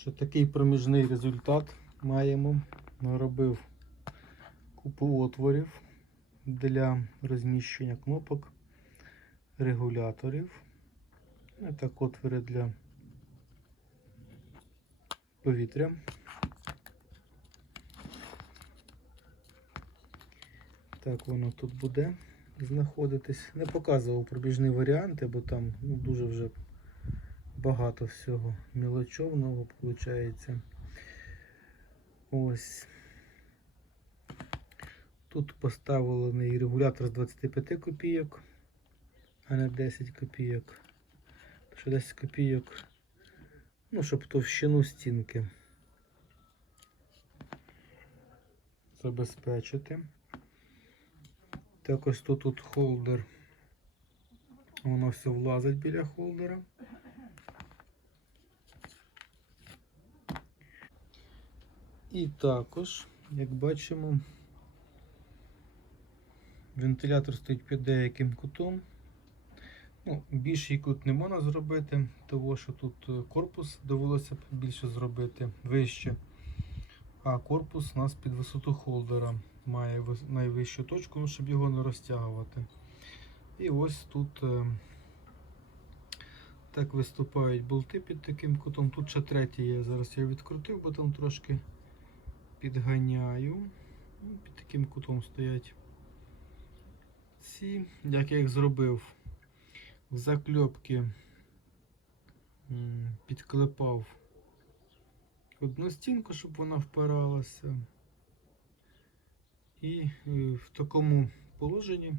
Що такий проміжний результат маємо. Наробив купу отворів для розміщення кнопок, регуляторів. Так отвори для повітря. Так воно тут буде знаходитись. Не показував пробіжні варіанти, бо там ну, дуже вже багато всього мілочовного виходить. Ось. Тут поставлений регулятор з 25 копійок, а не 10 копійок. Що 10 копійок, ну, щоб товщину стінки забезпечити. Також тут, тут холдер. Воно все влазить біля холдера. І також, як бачимо, вентилятор стоїть під деяким кутом. Ну, більший кут не можна зробити, тому що тут е, корпус довелося більше зробити вище. А корпус у нас під висоту холдера має найвищу точку, ну, щоб його не розтягувати. І ось тут е, так виступають болти під таким кутом. Тут ще третій є. Зараз я відкрутив, бо там трошки підганяю. Ну, Під таким кутом стоять ці, як я їх зробив, в закльопки підклепав одну стінку, щоб вона впиралася. І е, в такому положенні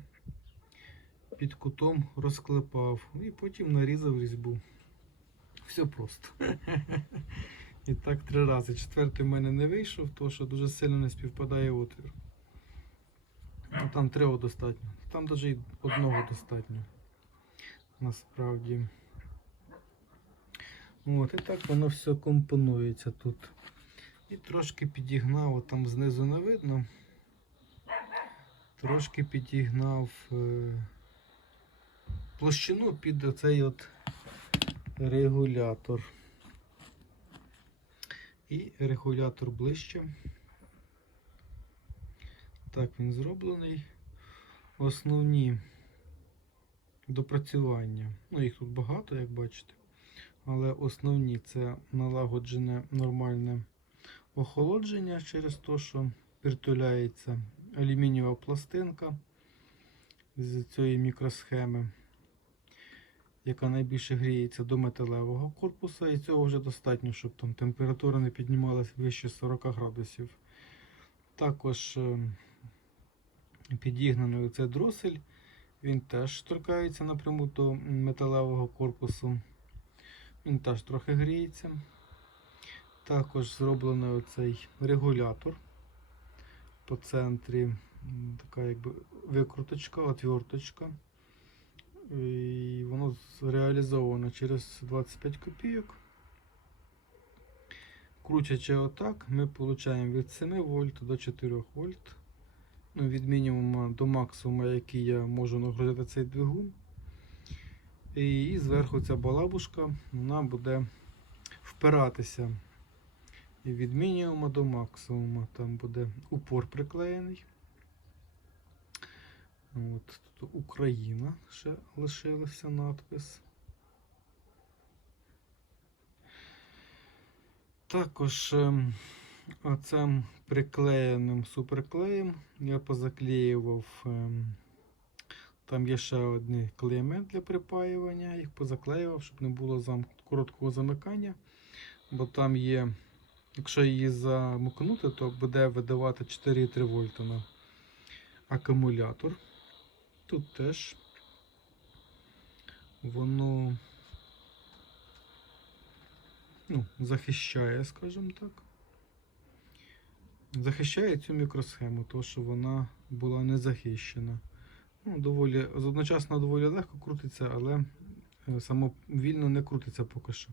під кутом розклепав і потім нарізав різьбу. Все просто. І так три рази. Четвертий в мене не вийшов, тому що дуже сильно не співпадає отвір. Ну, там трьох достатньо. Там навіть і одного достатньо. Насправді. От, і так воно все компонується тут. І трошки підігнав, там знизу не видно. Трошки підігнав е, площину під оцей от регулятор. І регулятор ближче. Так він зроблений. Основні допрацювання. Ну, їх тут багато, як бачите. Але основні це налагоджене нормальне охолодження через те, що притуляється алюмінієва пластинка з цієї мікросхеми, яка найбільше гріється до металевого корпуса, і цього вже достатньо, щоб там температура не піднімалася вище 40 градусів. Також е, підігнаний цей дросель, він теж торкається напряму до металевого корпусу. Він теж трохи гріється. Також зроблений оцей регулятор по центрі, така якби викруточка, отверточка. І воно реалізовано через 25 копійок. Крутячи отак, ми отримуємо від 7 вольт до 4 вольт. Ну, від мінімуму до максимуму, який я можу нагрузити цей двигун. І, зверху ця балабушка вона буде впиратися від мінімуму до максимуму. Там буде упор приклеєний. От, тут Україна ще лишилася надпис. Також ем, оцим приклеєним суперклеєм я позаклеював. ем, Там є ще одні клейми для припаювання, їх позаклеював, щоб не було зам... короткого замикання. Бо там є, якщо її замкнути, то буде видавати 4,3 вольта на акумулятор. Тут теж воно ну, захищає, скажімо так. Захищає цю мікросхему, тому що вона була не захищена. Ну, доволі, одночасно доволі легко крутиться, але е, самовільно не крутиться поки що.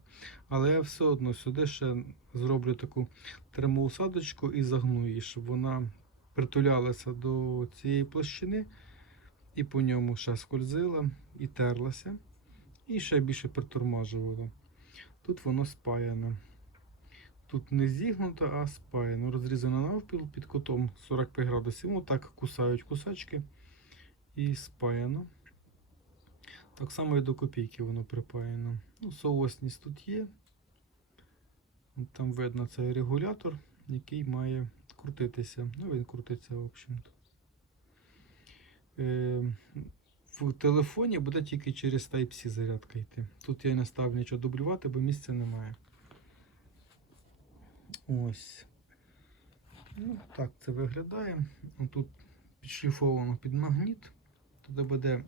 Але я все одно сюди ще зроблю таку термоусадочку і загну її, щоб вона притулялася до цієї площини і по ньому ще скользила і терлася, і ще більше притормажувала. Тут воно спаяне. Тут не зігнута, а спаяно. Розрізано навпіл під кутом 45 градусів. Ну так кусають кусачки і спаяно. Так само і до копійки воно припаяно. Ну, соосність тут є. Там видно цей регулятор, який має крутитися. Ну, він крутиться, в общем-то. Е, в телефоні буде тільки через Type-C зарядка йти. Тут я не став нічого дублювати, бо місця немає. Ось. Ну, так це виглядає. Тут підшліфовано під магніт. Туди буде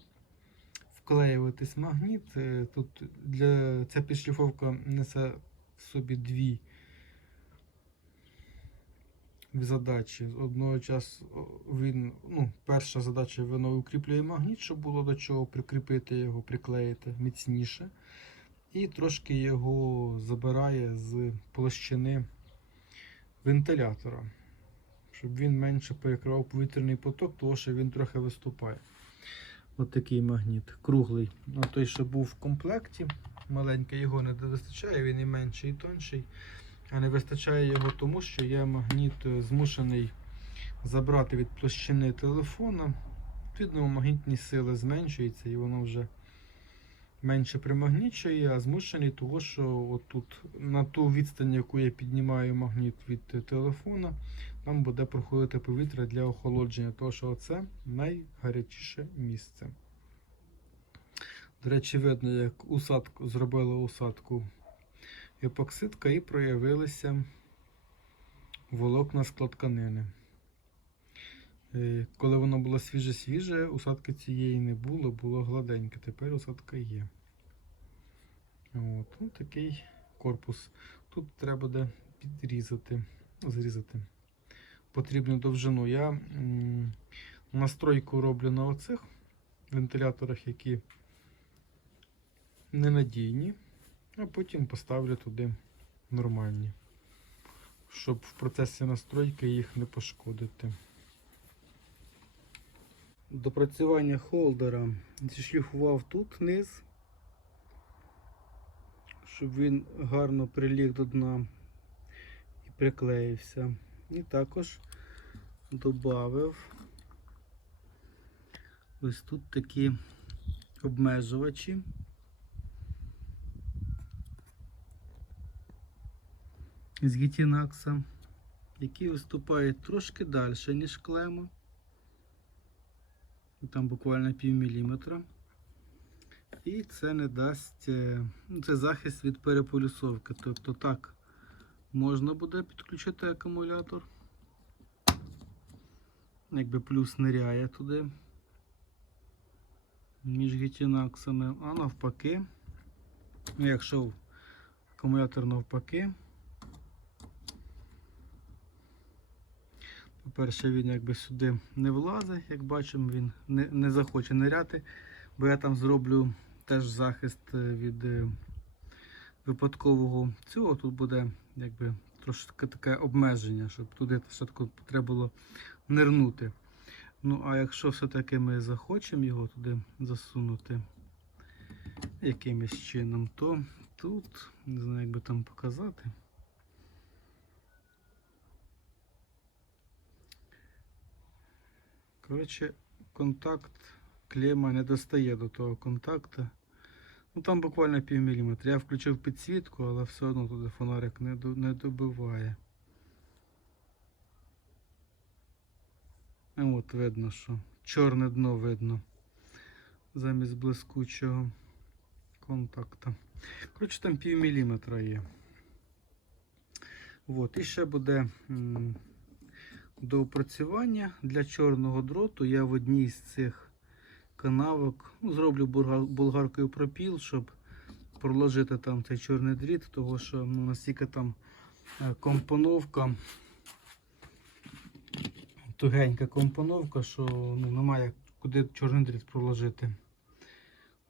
вклеюватись магніт. Е, Тут для ця підшліфовка несе в собі дві задачі. Одного часу він, ну, перша задача воно укріплює магніт, щоб було до чого прикріпити його, приклеїти міцніше. І трошки його забирає з площини вентилятора, щоб він менше перекривав повітряний поток, тому що він трохи виступає. Ось такий магніт, круглий. А той, що був в комплекті, маленький, його не вистачає, він і менший, і тонший. А не вистачає його тому, що я магніт е, змушений забрати від площини телефона. Відповідно, магнітні сили зменшуються і воно вже менше примагнічує, а змушений того, що отут на ту відстань, яку я піднімаю магніт від е, телефона, там буде проходити повітря для охолодження, тому що це найгарячіше місце. До речі, видно, як усадку, зробили усадку епоксидка і проявилися волокна складканини. Е, Коли воно було свіже-свіже, усадки цієї не було, було гладеньке. Тепер усадка є. От, ну, такий корпус. Тут треба буде підрізати, зрізати потрібну довжину. Я настройку роблю на оцих вентиляторах, які ненадійні, а потім поставлю туди нормальні, щоб в процесі настройки їх не пошкодити. Допрацювання холдера зішліфував тут низ, щоб він гарно приліг до дна і приклеївся. І також додав ось тут такі обмежувачі. З гітінакса, які виступають трошки далі, ніж клема. Там буквально пів міліметра. І це не дасть, е, ну, це захист від переполюсовки. Тобто так можна буде підключити акумулятор. Якби плюс ниряє туди між гітінаксами, а навпаки, ну, якщо акумулятор навпаки, по-перше, він якби сюди не влазить, як бачимо, він не, не захоче ниряти, бо я там зроблю теж захист е, від е, випадкового цього. Тут буде якби трошки таке обмеження, щоб туди все-таки треба було нирнути. Ну, а якщо все-таки ми захочемо його туди засунути якимось чином, то тут, не знаю, як би там показати. Коротше, контакт клема не достає до того контакту. Ну там буквально пів міліметра. Я включив підсвітку, але все одно туди фонарик не, не добиває. І от видно, що чорне дно видно замість блискучого контакта. Коротше, там пів міліметра є. От, і ще буде до опрацювання для чорного дроту. Я в одній з цих канавок ну, зроблю болгаркою пропіл, щоб проложити там цей чорний дріт, того що ну, настільки там е, компоновка, тугенька компоновка, що ну, немає куди чорний дріт проложити.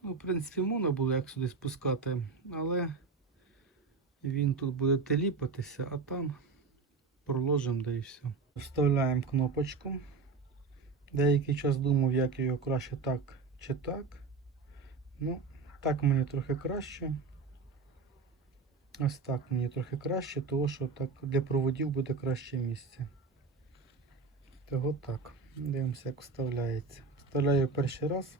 Ну, в принципі, можна було як сюди спускати, але він тут буде теліпатися, а там проложимо да і все. Вставляємо кнопочку. Деякий час думав, як його краще так чи так. Ну, так мені трохи краще. Ось так мені трохи краще, тому що так для проводів буде краще місце. Того так. Дивимося, як вставляється. Вставляю перший раз,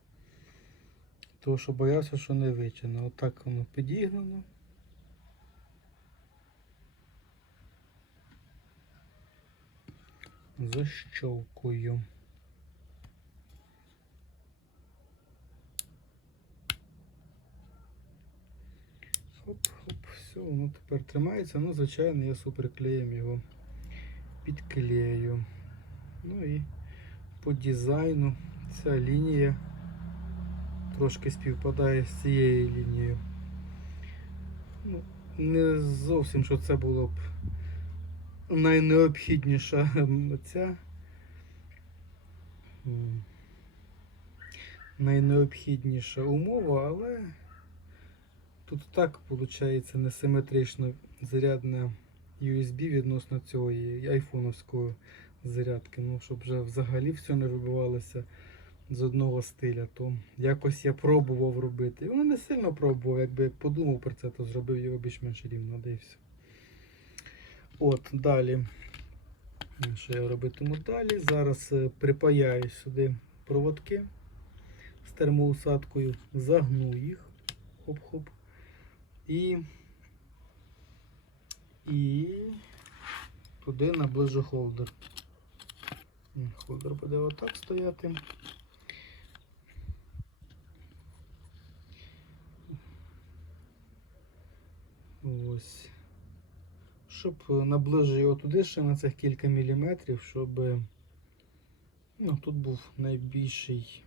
тому що боявся, що не витягне. Отак воно підігнано. Защовкую. Хоп-хоп, все, воно тепер тримається. Ну, звичайно, я суперклеєм його підклею. Ну і по дизайну ця лінія трошки співпадає з цією лінією. Ну, не зовсім, що це було б найнеобхідніша ем, ця. Найнеобхідніша умова, але тут так виходить несиметрично зарядне USB відносно цього айфоновської зарядки. Ну, щоб вже взагалі все не вибивалося з одного стиля, то якось я пробував робити. Воно не сильно пробував, якби як подумав про це, то зробив його більш-менш рівно, де і все. От, далі. Що я робитиму далі? Зараз е, припаяю сюди проводки з термоусадкою, загну їх. Хоп-хоп. І, і туди наближу холдер. Холдер буде отак стояти. Ось. Щоб наближу його туди ще на цих кілька міліметрів, щоб ну, тут був найбільший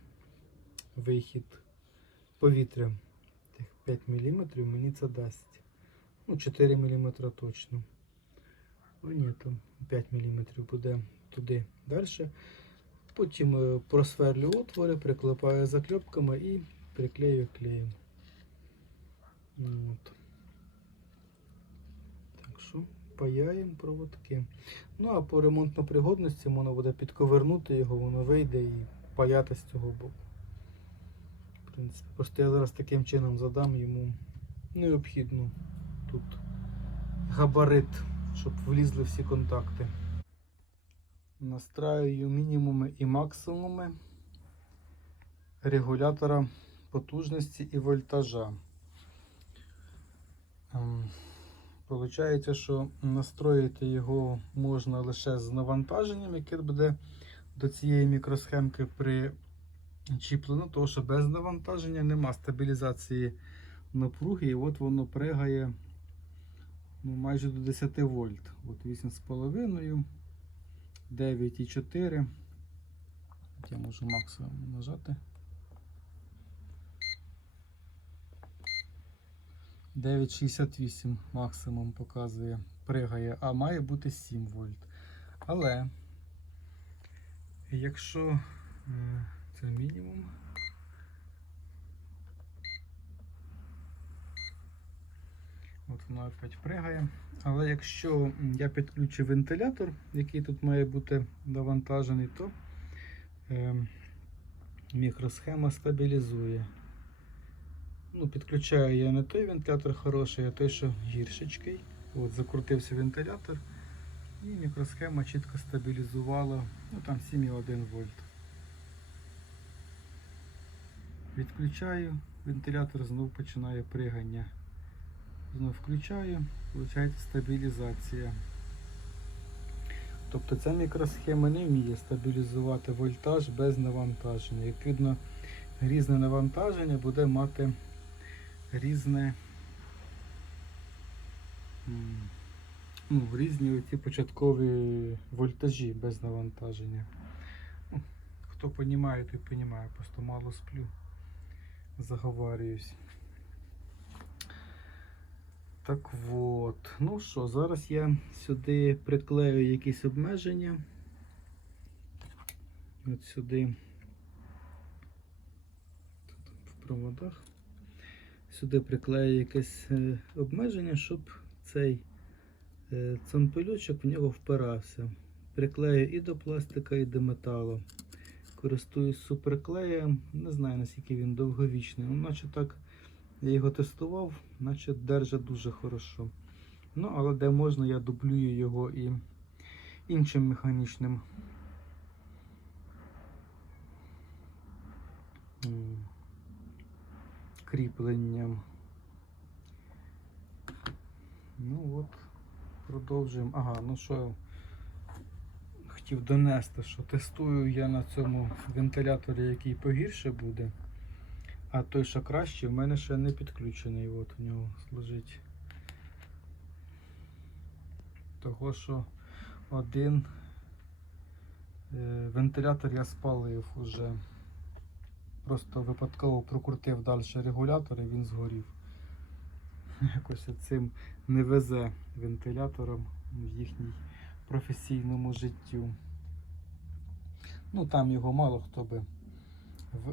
вихід повітря. Тих 5 мм мені це дасть. Ну, 4 мм точно. О, ні, там 5 мм буде туди далі. Потім е, просверлю отвори, приклепаю заклепками і приклею клеєм. От. Паяємо проводки. Ну а по ремонтно пригодності можна буде підковернути його, воно вийде і паяти з цього боку. В принципі, просто я зараз таким чином задам йому необхідно тут габарит, щоб влізли всі контакти. Настраюю мінімуми і максимуми регулятора потужності і вольтажа. Получається, що настроїти його можна лише з навантаженням, яке буде до цієї мікросхемки причіплено, тому що без навантаження нема стабілізації напруги, і от воно пригає ну, майже до 10 вольт. От 8,5, 9,4. Я можу максимум нажати. 9,68 максимум показує, пригає, а має бути 7 вольт. Але якщо е, це мінімум, от воно опять пригає. Але якщо я підключу вентилятор, який тут має бути навантажений, то е, мікросхема стабілізує. Ну, підключаю я не той вентилятор хороший, а той, що гіршечкий. От, закрутився вентилятор і мікросхема чітко стабілізувала ну, там 7,1 вольт. Відключаю, вентилятор знов починає пригання. Знов включаю, виходить стабілізація. Тобто ця мікросхема не вміє стабілізувати вольтаж без навантаження. Відповідно, різне навантаження буде мати різне ну, різні ці початкові вольтажі без навантаження. Ну, Хто розуміє, той розуміє, просто мало сплю, заговарююсь. Так от, ну що, зараз я сюди приклею якісь обмеження. От сюди тут в проводах. Сюди приклею якесь е, обмеження, щоб цей е, в нього впирався. Приклею і до пластика, і до металу. Користуюсь суперклеєм. Не знаю наскільки він довговічний. Ну, наче так я його тестував, наче держить дуже хорошо. Ну, але де можна, я дублюю його і іншим механічним кріпленням. Ну от, продовжуємо. Ага, ну що хотів донести, що тестую я на цьому вентиляторі, який погірше буде. А той, що краще, в мене ще не підключений. От у нього лежить. Того, що один е, вентилятор я спалив уже. Просто випадково прокрутив далі регулятор і він згорів. Якось цим не везе вентилятором в їхній професійному життю. Ну там його мало хто би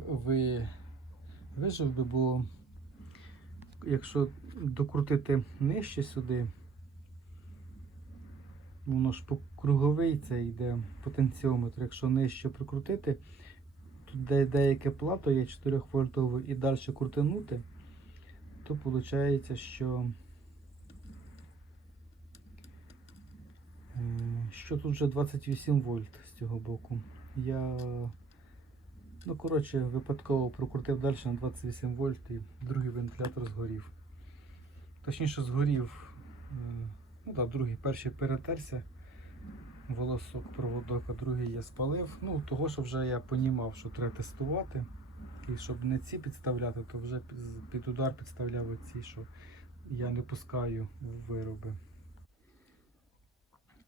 ви, вижив би, бо якщо докрутити нижче сюди, воно ж по круговий це йде потенціометр. Якщо нижче прикрутити, тут де деяке плато є 4 вольтове і далі крутинути, то виходить, що Е, Що тут вже 28 вольт з цього боку. Я, ну коротше, випадково прокрутив далі на 28 вольт і другий вентилятор згорів. Точніше згорів, е, ну так, другий, перший перетерся волосок, проводок, а другий я спалив. Ну, того, що вже я понімав, що треба тестувати. І щоб не ці підставляти, то вже під, удар підставляв оці, що я не пускаю в вироби.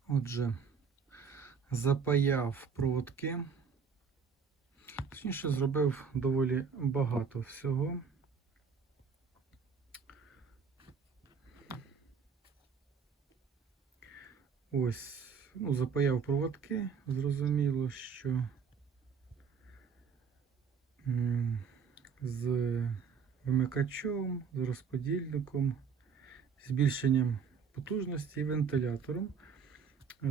Отже, запаяв проводки. Точніше, зробив доволі багато всього. Ось, ну, запаяв проводки. Зрозуміло, що з вимикачом, з розподільником, збільшенням потужності і вентилятором.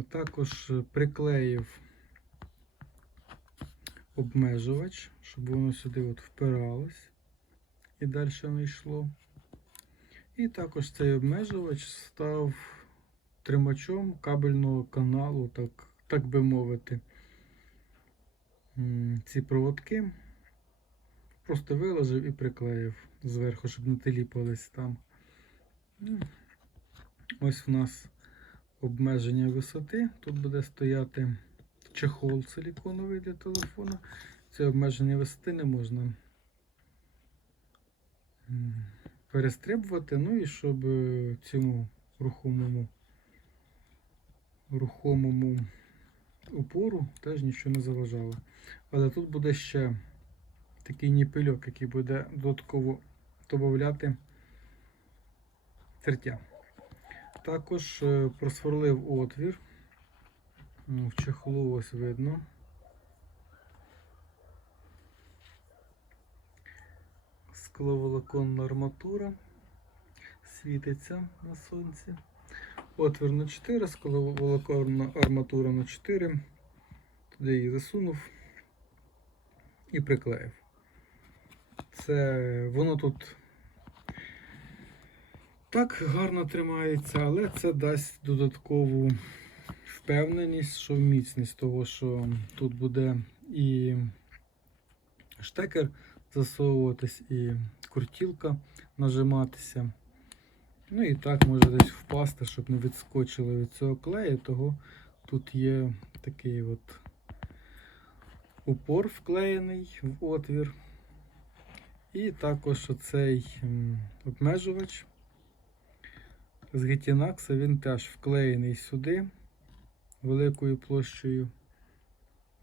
Також приклеїв обмежувач, щоб воно сюди от впиралось і далі не йшло. І також цей обмежувач став тримачом кабельного каналу, так, так би мовити. Ці проводки просто виложив і приклеїв зверху, щоб не теліпались там. Ну, Ось в нас обмеження висоти. Тут буде стояти чехол силіконовий для телефона. Це обмеження висоти не можна перестрибувати. Ну і щоб е, цьому рухомому рухомому упору теж нічого не заважало. Але тут буде ще такий ніпельок, який буде додатково додати тертя. Також е, просверлив отвір. Ну, В чехлу ось видно. Скловолоконна арматура світиться на сонці. Отвір на 4, скловолоконна арматура на 4. Туди її засунув і приклеїв. Це воно тут так гарно тримається, але це дасть додаткову впевненість, що міцність того, що тут буде і штекер засовуватись, і крутілка нажиматися. Ну і так може десь впасти, щоб не відскочило від цього клею, того тут є такий от упор вклеєний в отвір. І також оцей обмежувач з Gitinax він теж вклеєний сюди великою площею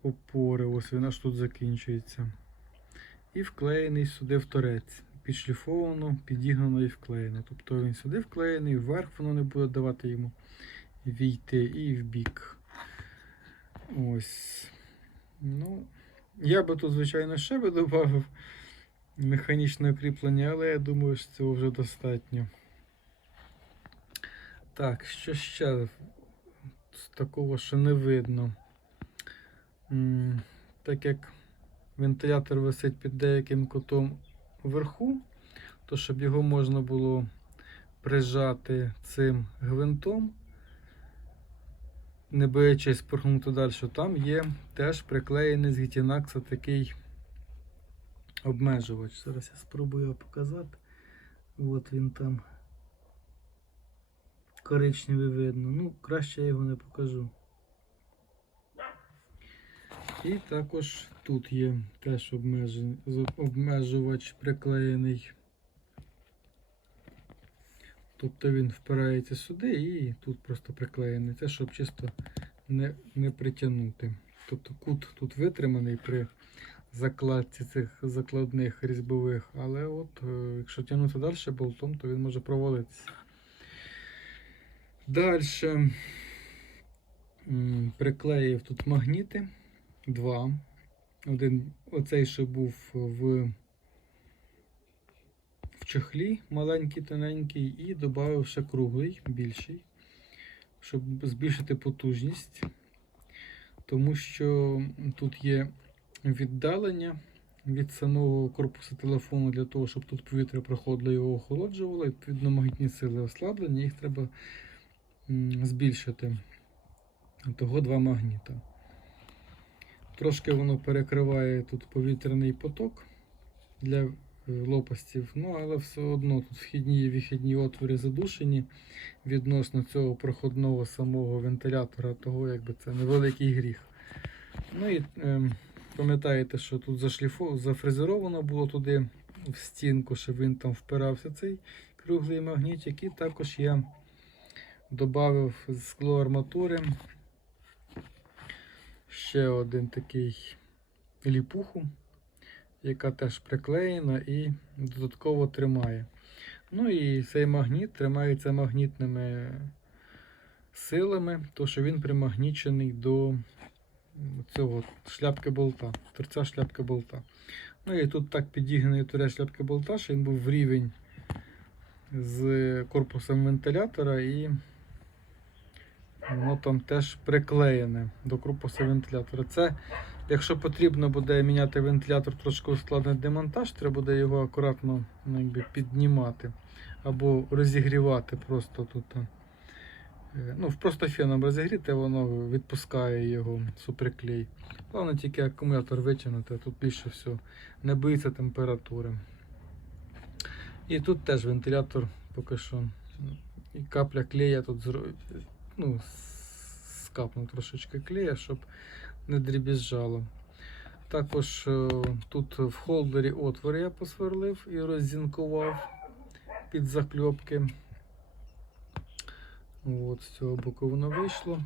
опори. Ось він аж тут закінчується. І вклеєний сюди в торець. Підшліфовано, підігнано і вклеєно. Тобто він сюди вклеєний, вверх воно не буде давати йому війти і в бік. Ось. Ну, я би тут, звичайно, ще би додав механічне кріплення, але я думаю, що цього вже достатньо. Так, що ще з такого, що не видно. Так як вентилятор висить під деяким кутом вверху, то щоб його можна було прижати цим гвинтом, не боячись поргнути далі, там є теж приклеєний з гітінакса такий обмежувач. Зараз я спробую його показати. От він там коричневий видно. Ну, краще я його не покажу. І також тут є теж обмежувач приклеєний. Тобто він впирається сюди і тут просто приклеєний. Це щоб чисто не, не притягнути. Тобто кут тут витриманий при закладці цих закладних різьбових, але от е, якщо тягнути далі болтом, то він може провалитися. Далі приклеїв тут магніти. Два. Один, оцей ще був в, в чохлі, маленький, тоненький, і додав ще круглий, більший, щоб збільшити потужність. Тому що тут є віддалення від самого корпусу телефону для того, щоб тут повітря проходило і його охолоджувало. І, Відповідно, магнітні сили ослаблення, їх треба збільшити. Того два магніта. Трошки воно перекриває тут повітряний поток для е, лопастів, ну але все одно тут вхідні і вихідні отвори задушені відносно цього проходного самого вентилятора, того якби це невеликий гріх. Ну і е, пам'ятаєте, що тут зашліфо, зафрезеровано було туди в стінку, щоб він там впирався цей круглий магнітик. І також я додав з склоарматури ще один такий ліпуху, яка теж приклеєна і додатково тримає. Ну і цей магніт тримається магнітними силами, то що він примагнічений до цього шляпки болта, торця шляпки болта. Ну і тут так підігнаний турець шляпки болта, що він був в рівень з корпусом вентилятора і воно там теж приклеєне до корпусу вентилятора. Це, якщо потрібно буде міняти вентилятор, трошки ускладнити демонтаж, треба буде його акуратно ну, якби, піднімати або розігрівати просто тут. е, Ну, просто феном розігріти, воно відпускає його суперклей. Головне тільки акумулятор витягнути, тут більше всього не боїться температури. І тут теж вентилятор поки що. І капля клея тут ну, скапнув трошечки клея, щоб не дрібізжало. Також е, тут в холдері отвори я посверлив і роззінкував під закльопки. От, з цього боку воно вийшло.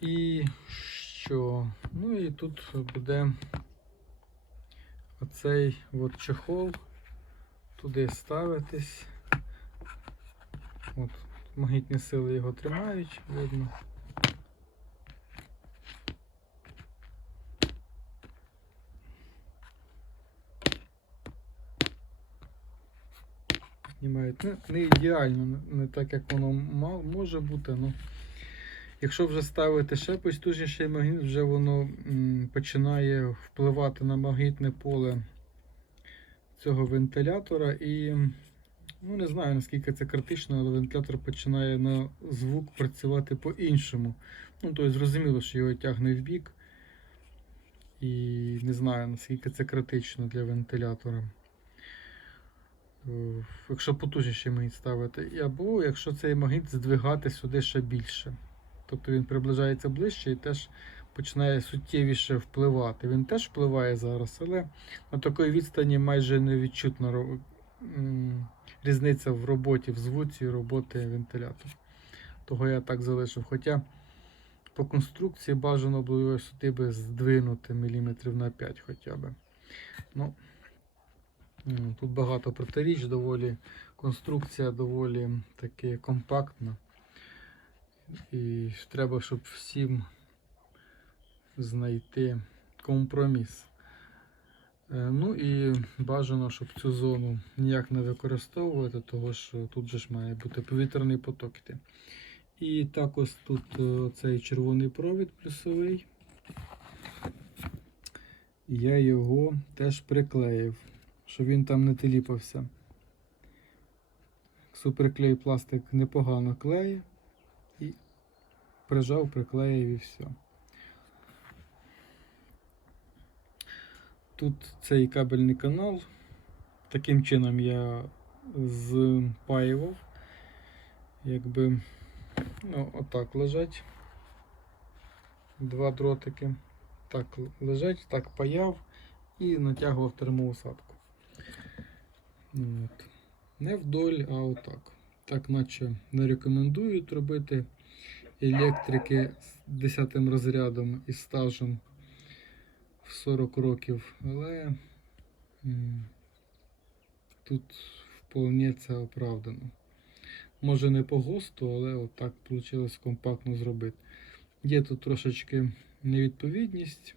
І що? Ну і тут буде оцей от чехол туди ставитись. От, магнітні сили його тримають, видно. Знімають. Не, не ідеально, не- так як воно ма- може бути. Ну, якщо вже ставити ще потужніший магніт, вже воно м, починає впливати на магнітне поле цього вентилятора і ну не знаю наскільки це критично, але вентилятор починає на звук працювати по-іншому. Ну, тобто зрозуміло, що його тягне в бік. І не знаю наскільки це критично для вентилятора. Е, Якщо потужніший магніт ставити, або якщо цей магніт здвигати сюди ще більше. Тобто він приближається ближче і теж починає суттєвіше впливати. Він теж впливає зараз, але на такій відстані майже м, різниця в роботі, в звуці роботи вентилятора. Того я так залишив. Хоча по конструкції бажано було його сюди би здвинути міліметрів на 5 хоча б. Ну, тут багато протиріч, доволі конструкція доволі таки компактна. І треба, щоб всім знайти компроміс. Е, Ну і бажано, щоб цю зону ніяк не використовувати, того що тут же ж має бути повітряний поток йти. І також тут е, цей червоний провід плюсовий. Я його теж приклеїв, щоб він там не теліпався. суперклей пластик непогано клеє. І прижав, приклеїв і все. Тут цей кабельний канал. Таким чином я спаював. Якби ну, отак лежать. Два дротики. Так лежать, так паяв і натягував термоусадку. От. Не вдоль, а отак. Так, наче не рекомендують робити електрики з 10 розрядом і стажем 40 років, але тут вполне це оправдано. Може не по ГОСТу, але отак вийшло компактно зробити. Є тут трошечки невідповідність.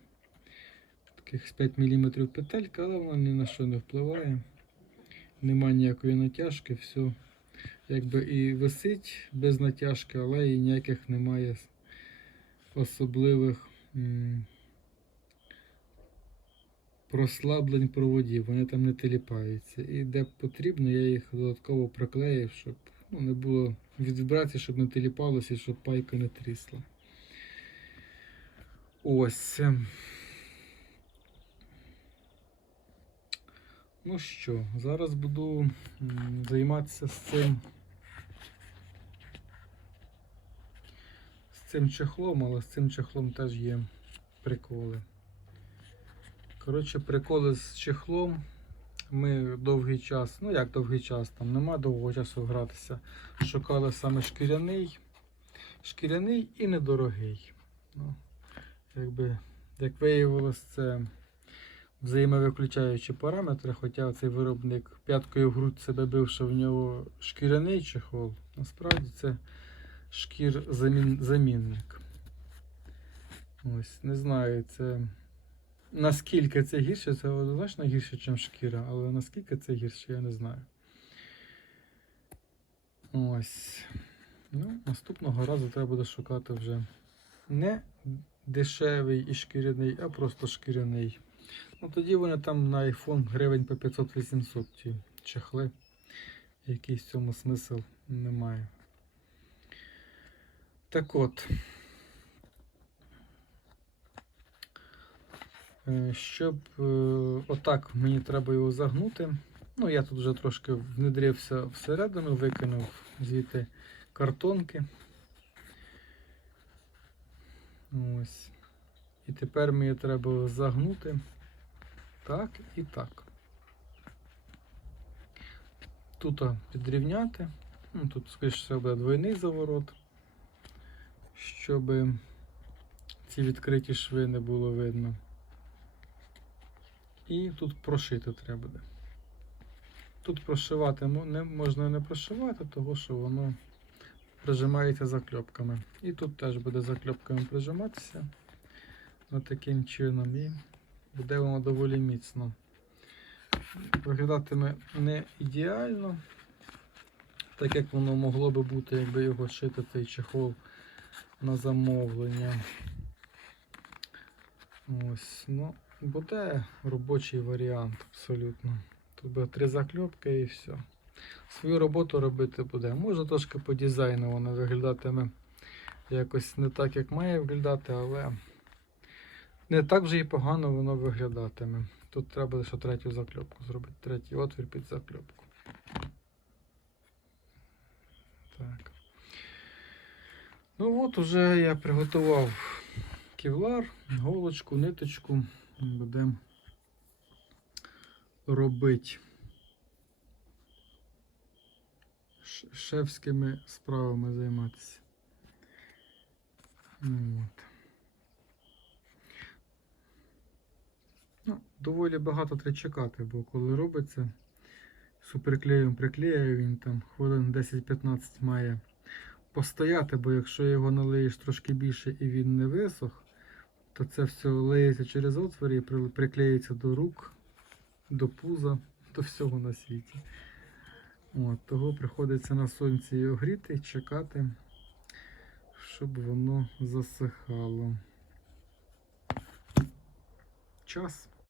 Таких з 5 мм петелька, але вона ні на що не впливає. Нема ніякої натяжки, все якби і висить без натяжки, але і ніяких немає особливих прослаблень проводів, вони там не теліпаються. І де потрібно, я їх додатково приклеїв, щоб ну, не було від вібрацій, щоб не теліпалося і щоб пайка не трісла. Ось. Ну що, зараз буду займатися з цим. З цим чехлом, але з цим чехлом теж є приколи. Коротше, приколи з чехлом. Ми довгий час, ну як довгий час, там нема довгого часу гратися. Шукали саме шкіряний, шкіряний і недорогий. Ну, якби, як виявилось, це взаємовиключаючі параметри, хоча цей виробник п'яткою в грудь себе бив, що в нього шкіряний чехол. Насправді це шкір замін, замінник. Ось, не знаю, це наскільки це гірше, це однозначно гірше, ніж шкіра, але наскільки це гірше, я не знаю. Ось. Ну, наступного разу треба буде шукати вже не дешевий і шкіряний, а просто шкіряний. Ну тоді вони там на iPhone гривень по 500-800 ті чехли. Якийсь в цьому смисл немає. Так от. Щоб е, отак мені треба його загнути. Ну, я тут вже трошки внедрився всередину, викинув звідти картонки. Ось. І тепер мені треба загнути. Так і так. Тут підрівняти. Ну, тут, скоріше буде двойний заворот, щоб ці відкриті шви не було видно. І тут прошити треба буде. Тут прошивати не, можна не прошивати, тому що воно прижимається закльопками. І тут теж буде закльопками прижиматися. Ось таким чином. І буде воно доволі міцно. Виглядатиме не ідеально, так як воно могло би бути, якби його шити цей чехол на замовлення. Ось, ну, буде робочий варіант абсолютно. Тут буде три закльопки і все. Свою роботу робити буде. Може трошки по дизайну воно виглядатиме якось не так, як має виглядати, але не так вже і погано воно виглядатиме. Тут треба лише третю закльопку зробити, третій отвір під закльопку. Так. Ну от уже я приготував кевлар, голочку, ниточку. Будемо робити шефськими справами займатися. Ну, от. Ну, доволі багато треба чекати, бо коли робиться суперклеєм приклеює, він там хвилин 10-15 має постояти, бо якщо його налиєш трошки більше і він не висох, то це все леється через отвори і приклеюється до рук, до пуза, до всього на світі. От, того приходиться на сонці його гріти, чекати, щоб воно засихало. Час.